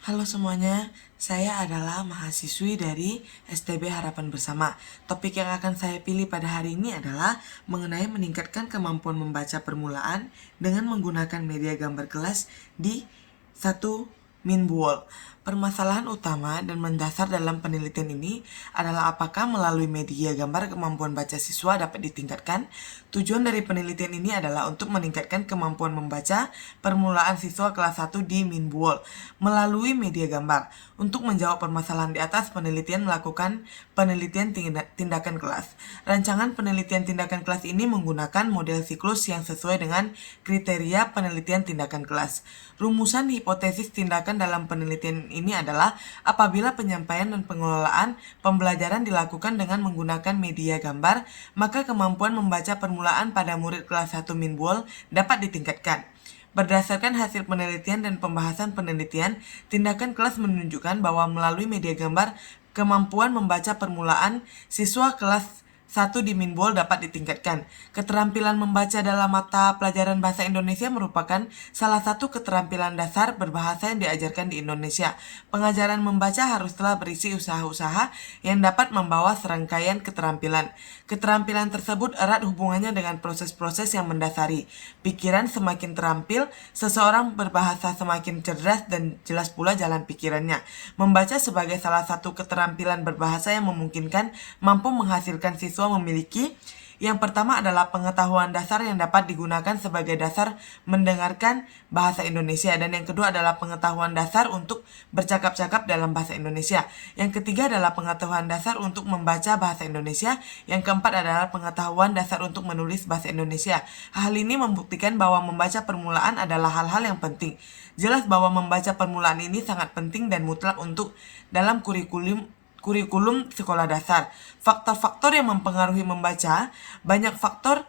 Halo semuanya, saya adalah mahasiswi dari STB Harapan Bersama. Topik yang akan saya pilih pada hari ini adalah mengenai meningkatkan kemampuan membaca permulaan dengan menggunakan media gambar kelas di 1 Minbull. Permasalahan utama dan mendasar dalam penelitian ini adalah apakah melalui media gambar kemampuan baca siswa dapat ditingkatkan. Tujuan dari penelitian ini adalah untuk meningkatkan kemampuan membaca permulaan siswa kelas 1 di Minbull melalui media gambar. Untuk menjawab permasalahan di atas, penelitian melakukan penelitian tindakan kelas. Rancangan penelitian tindakan kelas ini menggunakan model siklus yang sesuai dengan kriteria penelitian tindakan kelas. Rumusan hipotesis tindakan dalam penelitian ini adalah apabila penyampaian dan pengelolaan pembelajaran dilakukan dengan menggunakan media gambar, maka kemampuan membaca permulaan pada murid kelas 1 Minbull dapat ditingkatkan. Berdasarkan hasil penelitian dan pembahasan penelitian, tindakan kelas menunjukkan bahwa melalui media gambar, kemampuan membaca permulaan siswa kelas 1 di Minbull dapat ditingkatkan. Keterampilan membaca dalam mata pelajaran bahasa Indonesia merupakan salah satu keterampilan dasar berbahasa yang diajarkan di Indonesia. Pengajaran membaca haruslah berisi usaha-usaha yang dapat membawa serangkaian keterampilan. Keterampilan tersebut erat hubungannya dengan proses-proses yang mendasari. Pikiran semakin terampil, seseorang berbahasa semakin cerdas dan jelas pula jalan pikirannya. Membaca sebagai salah satu keterampilan berbahasa yang memungkinkan mampu menghasilkan siswa memiliki. Yang pertama adalah pengetahuan dasar yang dapat digunakan sebagai dasar mendengarkan bahasa Indonesia, dan yang kedua adalah pengetahuan dasar untuk bercakap-cakap dalam bahasa Indonesia. Yang ketiga adalah pengetahuan dasar untuk membaca bahasa Indonesia. Yang keempat adalah pengetahuan dasar untuk menulis bahasa Indonesia. Hal ini membuktikan bahwa membaca permulaan adalah hal-hal yang penting. Jelas bahwa membaca permulaan ini sangat penting dan mutlak untuk dalam kurikulum sekolah dasar. Faktor-faktor yang mempengaruhi membaca, banyak faktor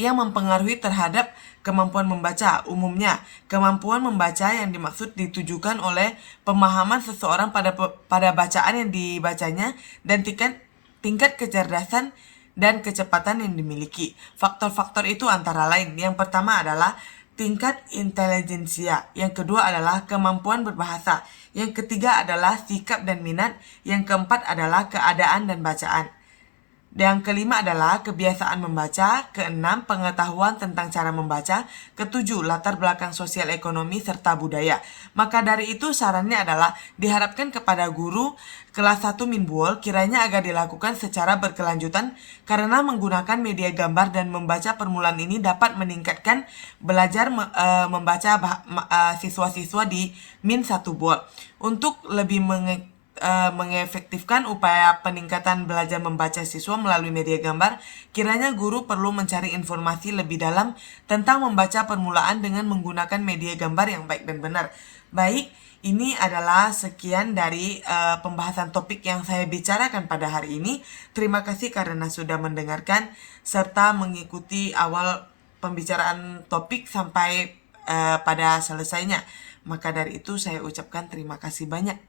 yang mempengaruhi terhadap kemampuan membaca. Umumnya, kemampuan membaca yang dimaksud ditujukan oleh pemahaman seseorang pada bacaan yang dibacanya dan tingkat kecerdasan dan kecepatan yang dimiliki. Faktor-faktor itu antara lain, yang pertama adalah tingkat intelijensia, yang kedua adalah kemampuan berbahasa, yang ketiga adalah sikap dan minat, yang keempat adalah keadaan dan bacaan. Yang kelima adalah kebiasaan membaca, keenam pengetahuan tentang cara membaca, ketujuh latar belakang sosial ekonomi serta budaya. Maka dari itu sarannya adalah diharapkan kepada guru kelas 1 Minbull kiranya agar dilakukan secara berkelanjutan karena menggunakan media gambar dan membaca permulaan ini dapat meningkatkan belajar membaca siswa-siswa di Min 1 Bull. Untuk lebih mengefektifkan upaya peningkatan belajar membaca siswa melalui media gambar, kiranya guru perlu mencari informasi lebih dalam tentang membaca permulaan dengan menggunakan media gambar yang baik dan benar. Baik, ini adalah sekian dari pembahasan topik yang saya bicarakan pada hari ini. Terima kasih karena sudah mendengarkan serta mengikuti awal pembicaraan topik sampai pada selesainya. Maka dari itu saya ucapkan terima kasih banyak.